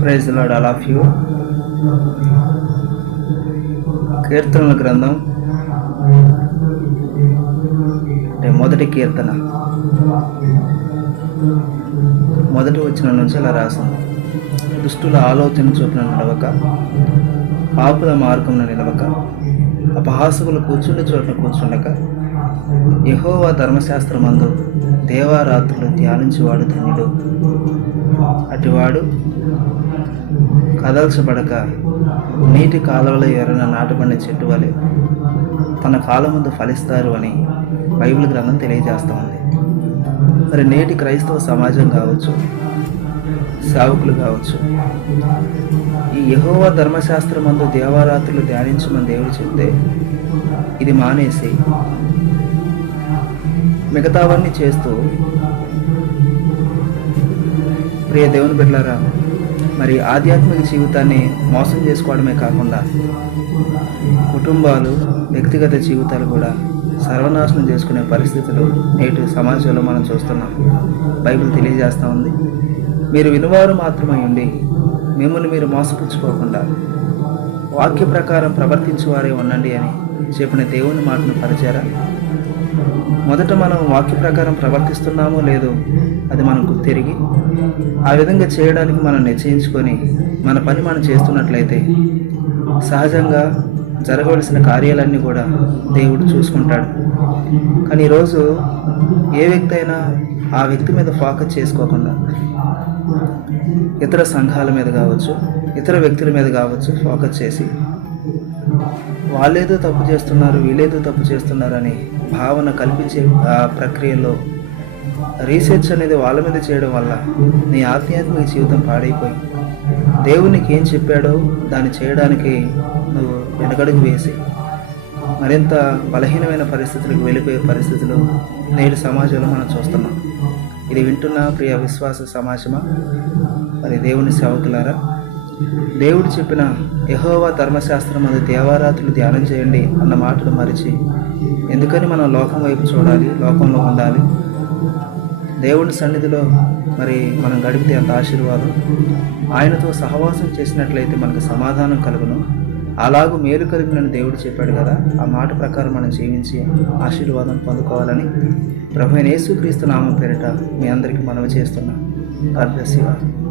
Praise Lord all of you కీర్తనల గ్రంథం. అంటే మొదటి కీర్తన. మొదటి వచ్చిన నుంచి అలా రాసింది దుష్టుల ఆలోచన చూపిన నడవక పాపుల మార్గంలో నిలవక అపహాసుకుల కూర్చుండే చోట్ల కూర్చుండక యహోవా ధర్మశాస్త్రమందు దేవారాత్రులు ధ్యానించేవాడు ధన్యుడు. అటువాడు కదల్చబడక నీటి కాలువలో ఎర్రన నాటబడిన చెట్టు వలె తన కాలం ముందు ఫలిస్తారు అని బైబిల్ గ్రంథం తెలియజేస్తూ ఉంది మరి నేటి క్రైస్తవ సమాజం కావచ్చు సేవకులు కావచ్చు ఈ యహోవా ధర్మశాస్త్రం అందు దేవారాత్రులు ధ్యానించమని దేవుడు చెప్తే ఇది మానేసి మిగతావన్నీ చేస్తూ ప్రియ దేవుని బిడ్డలారా మరి ఆధ్యాత్మిక జీవితాన్ని మోసం చేసుకోవడమే కాకుండా కుటుంబాలు వ్యక్తిగత జీవితాలు కూడా సర్వనాశనం చేసుకునే పరిస్థితులు నేటి సమాజంలో మనం చూస్తున్నాం. బైబిల్ తెలియజేస్తూ ఉంది. మీరు వినువారు మాత్రమై ఉండి మిమ్మల్ని మీరు మోసపుచ్చుకోకుండా వాక్య ప్రకారం ప్రవర్తించేవారే ఉండండి అని చెప్పిన దేవుని మాటను పరిచారా? మొదట మనం వాక్య ప్రకారం ప్రవర్తిస్తున్నామో లేదో అది మనకు తిరిగి ఆ విధంగా చేయడానికి మనం నిశ్చయించుకొని మన పని మనం చేస్తున్నట్లయితే సహజంగా జరగవలసిన కార్యాలన్నీ కూడా దేవుడు చూసుకుంటాడు. కానీ ఈరోజు ఏ వ్యక్తి అయినా ఆ వ్యక్తి మీద ఫోకస్ చేసుకోకుండా ఇతర సంఘాల మీద కావచ్చు ఇతర వ్యక్తుల మీద కావచ్చు ఫోకస్ చేసి వాళ్ళేదో తప్పు చేస్తున్నారు వీళ్ళేదో తప్పు చేస్తున్నారు అని భావన కల్పించే ప్రక్రియలో రీసెర్చ్ అనేది వాళ్ళ మీద చేయడం వల్ల నీ ఆధ్యాత్మిక జీవితం పాడైపోయి దేవునికి ఏం చెప్పాడో దాన్ని చేయడానికి నువ్వు వెనకడుగు వేసి మరింత బలహీనమైన పరిస్థితులకు వెళ్ళిపోయే పరిస్థితులు నేడు సమాజంలో మనం చూస్తున్నాం. ఇది వింటున్న ప్రియ విశ్వాస సమాజమా? మరి దేవుని సేవకులారా? దేవుడు చెప్పిన యహోవా ధర్మశాస్త్రం అది దేవారాత్రులు ధ్యానం చేయండి అన్న మాటలు మరిచి ఎందుకని మనం లోకం వైపు చూడాలి లోకంలో ఉండాలి? దేవుని సన్నిధిలో మరి మనం గడిపితే అంత ఆశీర్వాదం. ఆయనతో సహవాసం చేసినట్లయితే మనకు సమాధానం కలుగును. అలాగూ మేలు కలిగినని దేవుడు చెప్పాడు కదా ఆ మాట ప్రకారం మనం జీవించి ఆశీర్వాదం పొందుకోవాలని. ప్రభు యేసుక్రీస్తు నామం పేరిట మీ అందరికీ మనవి చేస్తున్నాం. God bless.